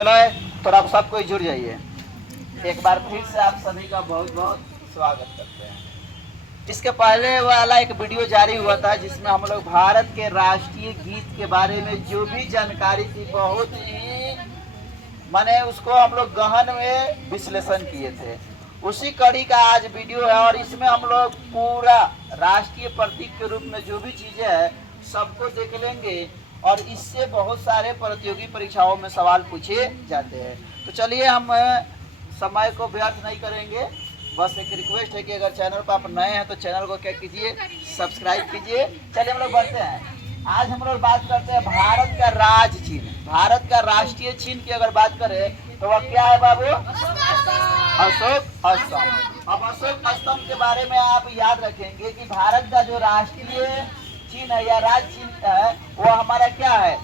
चलो तो आप सब कोई जुड़ जाइए। एक बार फिर से आप सभी का बहुत बहुत स्वागत करते हैं। इसके पहले वाला एक वीडियो जारी हुआ था जिसमें हम लोग भारत के राष्ट्रीय गीत के बारे में जो भी जानकारी थी बहुत ही माने उसको हम लोग गहन में विश्लेषण किए थे। उसी कड़ी का आज वीडियो है और इसमें हम लोग पूरा राष्ट्रीय प्रतीक के रूप में जो भी चीजें है सबको देख लेंगे और इससे बहुत सारे प्रतियोगी परीक्षाओं में सवाल पूछे जाते हैं। तो चलिए हम समय को व्यर्थ नहीं करेंगे। बस एक रिक्वेस्ट है कि अगर चैनल पर आप नए हैं तो चैनल को क्या कीजिए, सब्सक्राइब कीजिए। चलिए हम लोग बढ़ते हैं। आज हम लोग बात करते हैं भारत का राज चिन्ह, भारत का राष्ट्रीय चिन्ह की अगर बात करें तो वह क्या है बाबू? अशोक स्तंभ। अब अशोक स्तंभ के बारे में आप याद रखेंगे कि भारत का जो राष्ट्रीय चिन्ह है या राज्य चिन्ह है वो हमारा क्या है?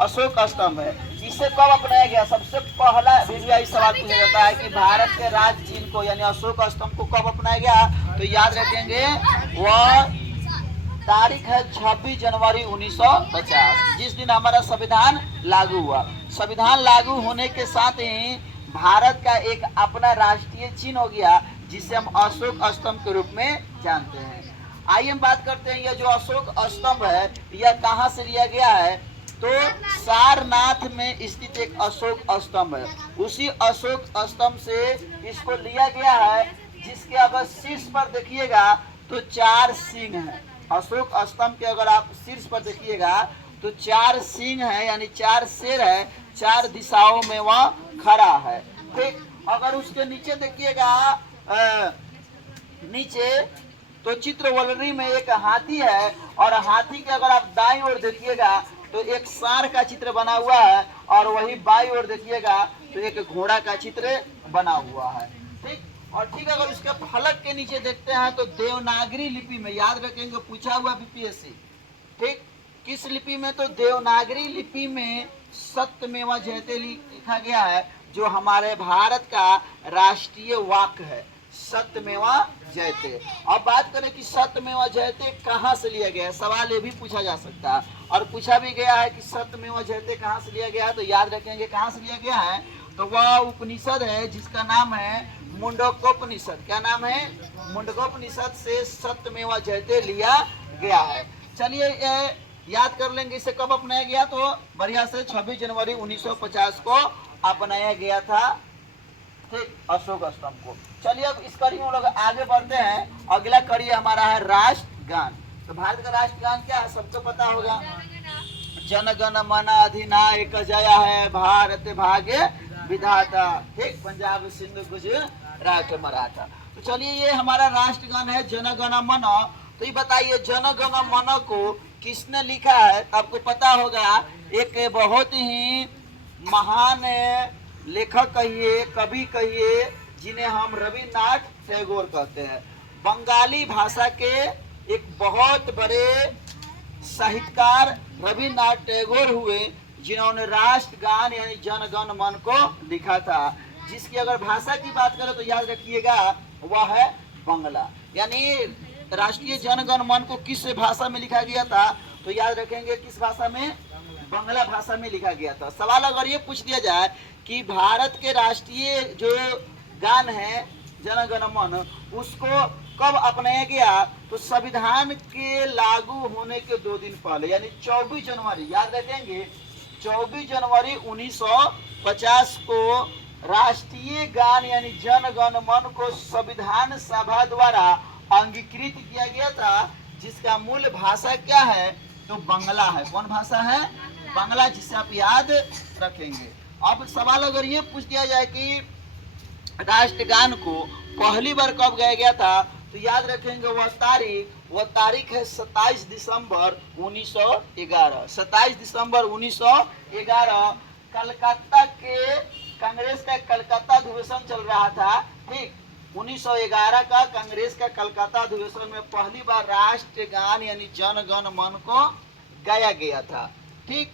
अशोक स्तंभ है। इसे कब अपनाया गया? सबसे पहला भी सवाल पूछा जाता है कि भारत के राज्य चिन्ह को यानी अशोक स्तंभ को कब अपनाया गया? तो याद रखेंगे वह तारीख है 26 जनवरी 1950, जिस दिन हमारा संविधान लागू हुआ। संविधान लागू होने के साथ ही भारत का एक अपना राष्ट्रीय चिन्ह हो गया जिसे हम अशोक स्तंभ के रूप में जानते हैं। आइए हम बात करते हैं यह जो अशोक स्तंभ है यह कहाँ से लिया गया है? तो सारनाथ में स्थित एक अशोक स्तंभ है। उसी अशोक स्तंभ से इसको लिया गया है जिसके अगर शीर्ष पर देखिएगा तो 4 सिंह है। अशोक स्तंभ के अगर आप शीर्ष पर देखिएगा तो 4 सिंह है यानी 4 शेर है, 4 दिशाओं में वह खड़ा है। ठीक, अगर उसके नीचे देखिएगा नीचे तो चित्रवलरी में एक हाथी है और हाथी के अगर आप दाईं ओर देखिएगा तो एक सांड का चित्र बना हुआ है और वही बाईं ओर देखिएगा तो एक घोड़ा का चित्र बना हुआ है। ठीक, और ठीक अगर उसके फलक के नीचे देखते हैं तो देवनागरी लिपि में, याद रखेंगे पूछा हुआ बीपीएससी, ठीक, किस लिपि में? तो देवनागरी लिपि में सत्यमेव जयते लिखा गया है जो हमारे भारत का राष्ट्रीय वाक्य है, सत्यमेव जयते। अब बात करें कि सत्यमेव जयते कहाँ से लिया गया है, सवाल ये भी पूछा जा सकता है और पूछा भी गया है कि सत्यमेव जयते कहाँ से लिया गया है। तो याद रखेंगे कहाँ से लिया गया है तो वह उपनिषद है जिसका नाम है मुंडकोपनिषद। क्या नाम है? मुंडकोपनिषद से सत्यमेव जयते लिया गया है। चलिए याद कर लेंगे इसे कब अपनाया गया तो बढ़िया से 26 जनवरी 1950 को अपनाया गया था, ठीक, अशोक स्तंभ को। चलिए अब इस कड़ी में लोग आगे बढ़ते हैं। अगला कड़ी हमारा है राष्ट्रगान। तो भारत का राष्ट्रगान क्या है सबको पता होगा, जन गण मन अधिनायक जय है भारत भाग्य विधाता, ठीक, पंजाब सिंध गुजरात मराठा। तो चलिए ये हमारा राष्ट्रगान है जन गण मन। तो ये बताइए जन गण मन को किसने लिखा है? आपको पता होगा एक बहुत ही महान लेखक कहिए, कवि कहिए, जिन्हें हम रविन्द्रनाथ टैगोर कहते हैं। बंगाली भाषा के एक बहुत बड़े साहित्यकार रविन्द्रनाथ टैगोर हुए जिन्होंने राष्ट्रगान यानी जन गण मन को लिखा था, जिसकी अगर भाषा की बात करें तो याद रखिएगा वह है बंगला। यानी राष्ट्रीय जन गण मन को किस भाषा में लिखा गया था? तो याद रखेंगे किस भाषा में? बांग्ला भाषा में लिखा गया था। सवाल अगर ये पूछ दिया जाए कि भारत के राष्ट्रीय जो गान है जन गण मन उसको कब अपनाया गया तो संविधान के लागू होने के 2 दिन पहले यानी 24 जनवरी, याद रखेंगे 24 जनवरी 1950 को राष्ट्रीय गान यानी जन गण मन को संविधान सभा द्वारा अंगीकृत किया गया था, जिसका मूल भाषा क्या है तो बांग्ला है। कौन भाषा है? बांग्ला, जिसे आप याद रखेंगे। अब सवाल अगर ये पूछ दिया जाए कि राष्ट्रगान को पहली बार कब गाया गया था तो याद रखेंगे वह तारीख है 27 दिसंबर 1911। 27 दिसंबर 1911 कलकत्ता के कांग्रेस का कलकत्ता अधिवेशन चल रहा था, ठीक, 1911 का कांग्रेस का कलकत्ता अधिवेशन में पहली बार राष्ट्रगान यानी जन गण मन को गाया गया था, ठीक।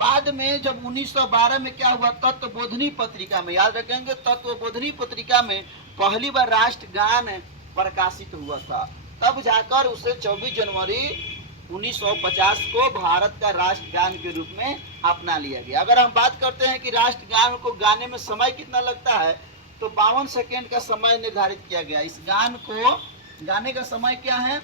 बाद में जब 1912 में क्या हुआ तत्वबोधिनी पत्रिका में, याद रखेंगे तत्वबोधिनी पत्रिका में पहली बार राष्ट्रगान प्रकाशित हुआ था, तब जाकर उसे 24 जनवरी 1950 को भारत का राष्ट्रगान के रूप में अपना लिया गया। अगर हम बात करते हैं कि राष्ट्रगान को गाने में समय कितना लगता है, तो 52 सेकेंड का समय निर्धारित किया गया। इस गान को गाने का समय क्या है,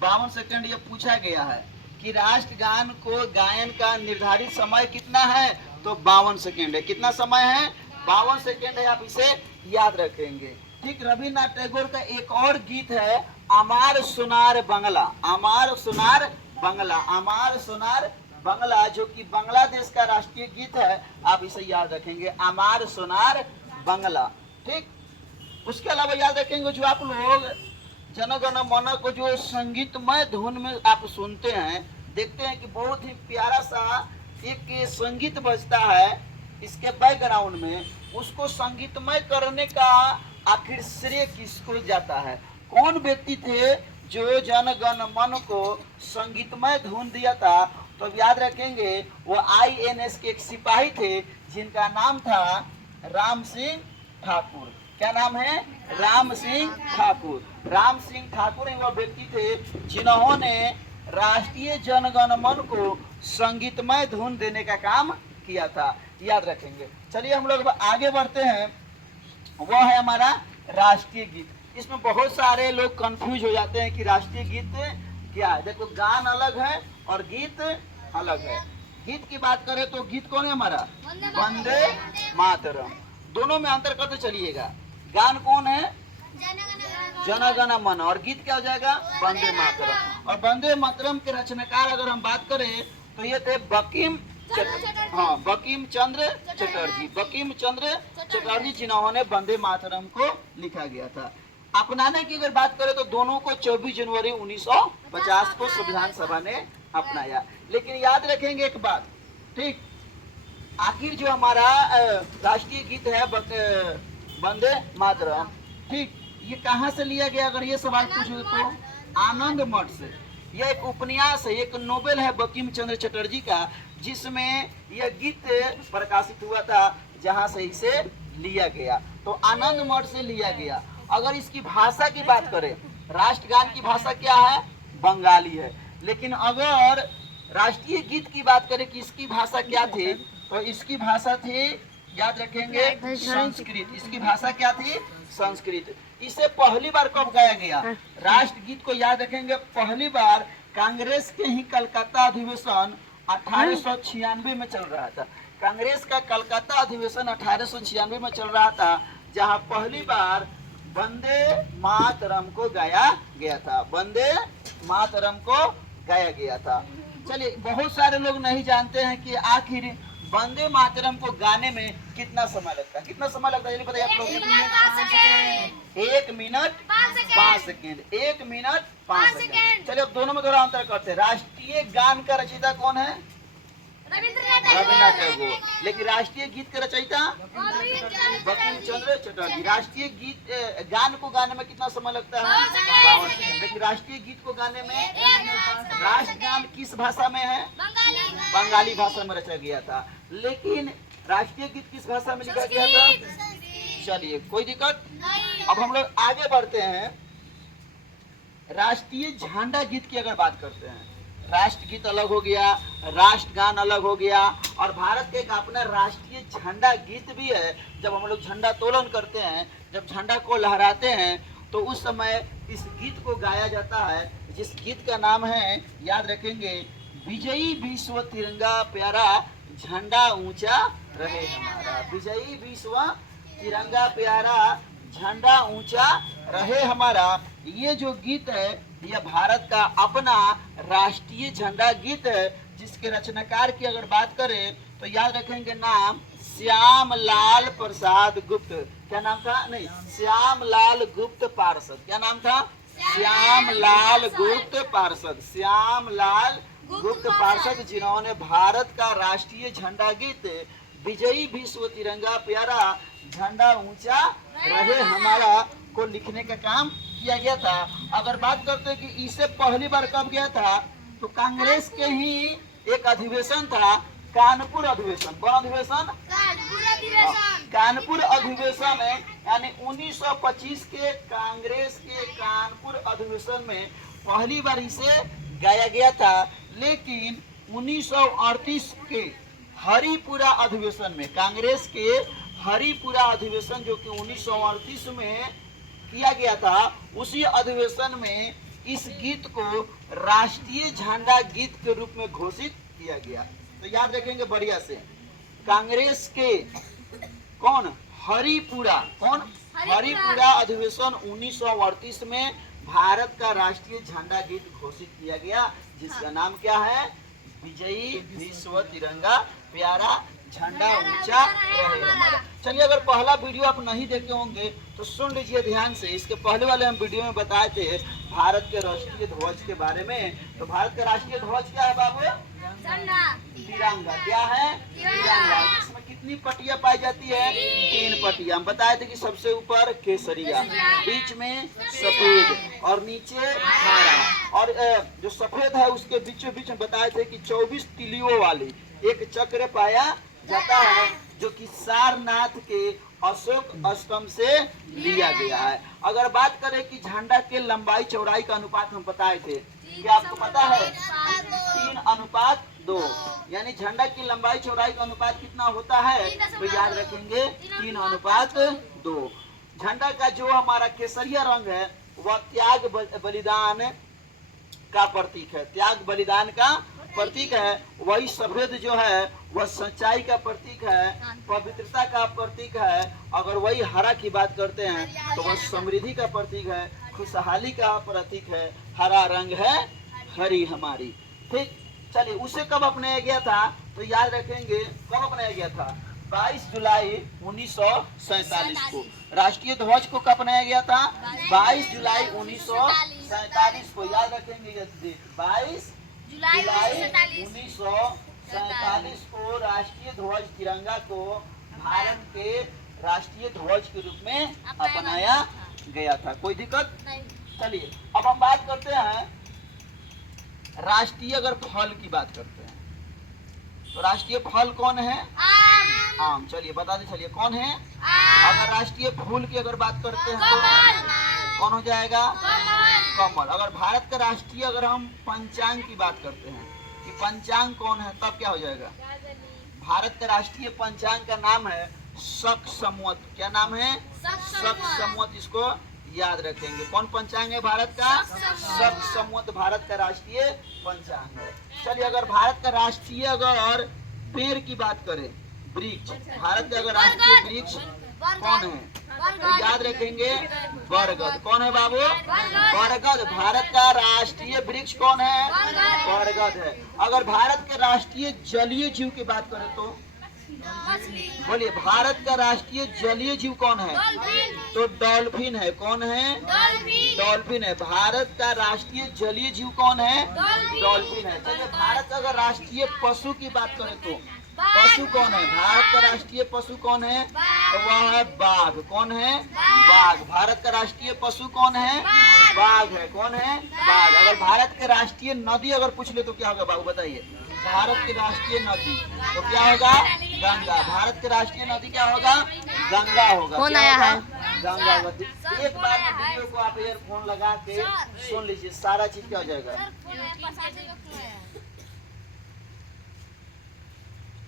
52 सेकेंड। ये पूछा गया है कि राष्ट्रगान को गायन का निर्धारित समय कितना है, तो 52 सेकेंड है। कितना समय है, 52 सेकेंड है। आप इसे याद रखेंगे। ठीक, रविन्द्रनाथ टैगोर का एक और गीत है, अमार सोनार बंगला। अमार सोनार बंगला, अमार सोनार बंगला, जो कि बांग्लादेश का राष्ट्रीय गीत है। आप इसे याद रखेंगे, अमार सोनार बंगला। ठीक, उसके अलावा याद रखेंगे जो आप लोग जन गण मन को जो संगीतमय धुन में आप सुनते हैं, देखते हैं कि बहुत ही प्यारा सा एक संगीत बजता है इसके बैकग्राउंड में। उसको संगीतमय करने का आखिर श्रेय किसको जाता है? कौन व्यक्ति थे जो जन गण मन को संगीतमय धुन दिया था? तो अब याद रखेंगे वो INS के एक सिपाही थे जिनका नाम था राम सिंह ठाकुर। क्या नाम है? राम सिंह ठाकुर। राम सिंह ठाकुर वह व्यक्ति थे जिन्होंने राष्ट्रीय जनगण मन को संगीतमय धुन देने का काम किया था। याद रखेंगे। चलिए हम लोग आगे बढ़ते हैं। वह है हमारा राष्ट्रीय गीत। इसमें बहुत सारे लोग कंफ्यूज हो जाते हैं कि राष्ट्रीय गीत क्या है। देखो, गान अलग है और गीत अलग है। गीत की बात करें तो गीत कौन है हमारा? वंदे मातरम। दोनों में अंतर करते चलिएगा। गान कौन है? जनगण मन। और गीत क्या हो जाएगा? वंदे मातरम। और वंदे मातरम के रचनाकार अगर हम बात करें तो ये थे बंकिम चंद्र चटर्जी। बंकिम चंद्र चटर्जी जिन्होंने वंदे मातरम को लिखा गया था। अपनाने की अगर बात करें तो दोनों को 24 जनवरी 1950 को संविधान सभा ने अपनाया। लेकिन याद रखेंगे एक बात, ठीक, आखिर जो हमारा राष्ट्रीय गीत है वंदे मातरम, ठीक, ये कहाँ से लिया गया? अगर ये सवाल पूछे तो आनंद मठ से। यह एक उपन्यास है, एक नोवेल है बंकिम चंद्र चटर्जी का, जिसमें यह गीत प्रकाशित हुआ था, जहां से इसे लिया गया। तो आनंद मठ से लिया गया। अगर इसकी भाषा की बात करें, राष्ट्रगान की भाषा क्या है? बंगाली है। लेकिन अगर राष्ट्रीय गीत की बात करें कि इसकी भाषा क्या थी, तो इसकी भाषा थी, याद रखेंगे, संस्कृत। इसकी भाषा क्या थी? संस्कृत। इसे पहली बार कब गाया गया? राष्ट्रगीत को याद रखेंगे, पहली बार कांग्रेस के ही कलकत्ता अधिवेशन 1896 में चल रहा था। कांग्रेस का कलकत्ता अधिवेशन 1896 में चल रहा था, जहां पहली बार वंदे मातरम को गाया गया था। वंदे मातरम को गाया गया था। चलिए, बहुत सारे लोग नहीं जानते हैं कि आखिर वंदे मातरम को गाने में कितना समय लगता है। कितना समय लगता है ये बताइए आप लोग? 1 मिनट 5 सेकेंड। 1 minute 5 second. चलिए अब दोनों में थोड़ा अंतर करते हैं। राष्ट्रीय गान का रचयिता कौन है? रविन्द्रनाथ टैगोर। लेकिन राष्ट्रीय गीत का रचयिता बंकिम चंद्र चटर्जी। राष्ट्रीय गीत गान को गाने में कितना समय लगता है? 52 सेकेंड। लेकिन राष्ट्रीय गीत को गाने में, राष्ट्रगान किस भाषा में है? बंगाली भाषा में रचा गया था। लेकिन राष्ट्रीय गीत किस भाषा में लिखा गया था? चलिए, कोई दिक्कत? अब हम लोग आगे बढ़ते हैं। राष्ट्रीय झंडा गीत की अगर बात करते हैं, राष्ट्रगीत अलग हो गया, राष्ट्रगान अलग हो गया, और भारत का एक अपना राष्ट्रीय झंडा गीत भी है। जब हम लोग झंडा तोलन करते हैं, जब झंडा को लहराते हैं, तो उस समय इस गीत को गाया जाता है, जिस गीत का नाम है, याद रखेंगे, विजयी विश्व तिरंगा प्यारा, झंडा ऊंचा रहे हमारा। विजयी विश्व तिरंगा प्यारा, झंडा ऊंचा रहे हमारा। ये जो गीत है, यह भारत का अपना राष्ट्रीय झंडा गीत है, जिसके रचनाकार की अगर बात करें तो याद रखेंगे नाम श्याम लाल प्रसाद गुप्त। क्या नाम था? नहीं, श्याम लाल गुप्त पार्षद। क्या नाम था? श्याम लाल गुप्त पार्षद। श्याम लाल गुप्त पार्षद, जिन्होंने भारत का राष्ट्रीय झंडा गीत विजयी विश्व तिरंगा प्यारा, झंडा ऊंचा रहे हमारा को लिखने का काम किया गया था। अगर बात करते हैं कि इसे पहली बार कब गया था, तो कांग्रेस के ही एक अधिवेशन था, कानपुर अधिवेशन। कौन अधिवेशन? कानपुर अधिवेशन है, यानी 1925 के कांग्रेस के कानपुर अधिवेशन में पहली बार इसे गाया गया था। लेकिन 1938 के हरिपुरा अधिवेशन में, कांग्रेस के हरिपुरा अधिवेशन जो कि 1938 में किया गया था, उसी अधिवेशन में इस गीत को राष्ट्रीय झंडा गीत के रूप में घोषित किया गया। तो याद रखेंगे बढ़िया से, कांग्रेस के कौन हरिपुरा अधिवेशन 1938 में भारत का राष्ट्रीय झंडा गीत घोषित किया गया, जिसका नाम क्या है? विजयी विश्व तिरंगा प्यारा झंडा ऊंचा रहे। चलिए, अगर पहला वीडियो आप नहीं देखे होंगे तो सुन लीजिए ध्यान से। इसके पहले वाले हम वीडियो में बताए थे भारत के राष्ट्रीय ध्वज के बारे में। तो भारत का राष्ट्रीय ध्वज क्या है बाबू? तिरंगा। क्या है? तिरंगा। इसमें कितनी पट्टियां पाई जाती है? 3 पट्टियां। हम बताए थे कि सबसे ऊपर केसरिया, बीच में सफेद और नीचे हरा, और जो सफेद है उसके बीचों बीच में बताए थे कि 24 तिलियों वाली एक चक्र पाया जाता है, जो कि सारनाथ के अशोक स्तंभ से लिया गया है। अगर बात करें कि झंडा के लंबाई चौड़ाई का अनुपात हम बताए थे, क्या आपको पता है? 3:2। यानी झंडा की लंबाई चौड़ाई का अनुपात कितना होता है? तो याद रखेंगे 3:2। झंडा का जो हमारा केसरिया रंग है वह त्याग बलिदान का प्रतीक है, त्याग बलिदान का प्रतीक है। वही सफेद जो है वह सच्चाई का प्रतीक है, पवित्रता का प्रतीक है। अगर वही हरा की बात करते हैं तो वह समृद्धि का प्रतीक है, खुशहाली का प्रतीक है। हरा रंग है हरी हमारी। ठीक, चलिए, उसे कब अपनाया गया था? तो याद रखेंगे कब अपनाया गया था? 22 जुलाई 1947 को। राष्ट्रीय ध्वज को कब अपनाया गया था? 22 जुलाई 1947 को। याद रखेंगे 22 जुलाई 1947 को राष्ट्रीय ध्वज तिरंगा को भारत के राष्ट्रीय ध्वज के रूप में अपनाया गया था। कोई दिक्कत? चलिए, अब हम बात करते हैं राष्ट्रीय, अगर फल की बात करते हैं तो राष्ट्रीय फल कौन है? आम। चलिए बता दें, चलिए कौन है? अगर राष्ट्रीय फूल की अगर बात करते हैं तो कौन हो जाएगा? कमल। अगर भारत का राष्ट्रीय, अगर हम पंचांग की बात करते हैं कि पंचांग कौन है, तब क्या हो जाएगा? भारत का राष्ट्रीय पंचांग का नाम है शक संवत। क्या नाम है? शक संवत। इसको याद रखेंगे। कौन पंचांग है भारत का? शक संवत भारत का राष्ट्रीय पंचांग है। चलिए, अगर भारत का राष्ट्रीय अगर पेड़ की बात करें, वृक्ष, भारत का अगर राष्ट्रीय वृक्ष कौन है? तो याद रखेंगे बरगद। कौन है बाबू? बरगद। भारत का राष्ट्रीय वृक्ष कौन है? बरगद है। अगर भारत के राष्ट्रीय जलीय जीव की बात करें तो बोलिए, भारत का राष्ट्रीय जलीय जीव कौन है? तो डॉल्फिन है। कौन है? डॉल्फिन है। भारत का राष्ट्रीय जलीय जीव कौन है? डॉल्फिन है। चलिए, भारत का अगर राष्ट्रीय पशु की बात करें तो पशु कौन है? भारत का राष्ट्रीय पशु कौन है? तो वह है बाघ। कौन है? बाघ। भारत का राष्ट्रीय पशु कौन है? बाघ है। कौन है? बाघ। अगर भारत के राष्ट्रीय नदी अगर पूछ ले तो क्या होगा बाबू बताइए? भारत की राष्ट्रीय नदी तो क्या होगा? गंगा। भारत की राष्ट्रीय नदी क्या होगा? गंगा होगा। कौन आया है? गंगा होगा। एक बार में वीडियो को आप ईयरफोन लगा के सुन लीजिए, सारा चीज क्या हो जाएगा?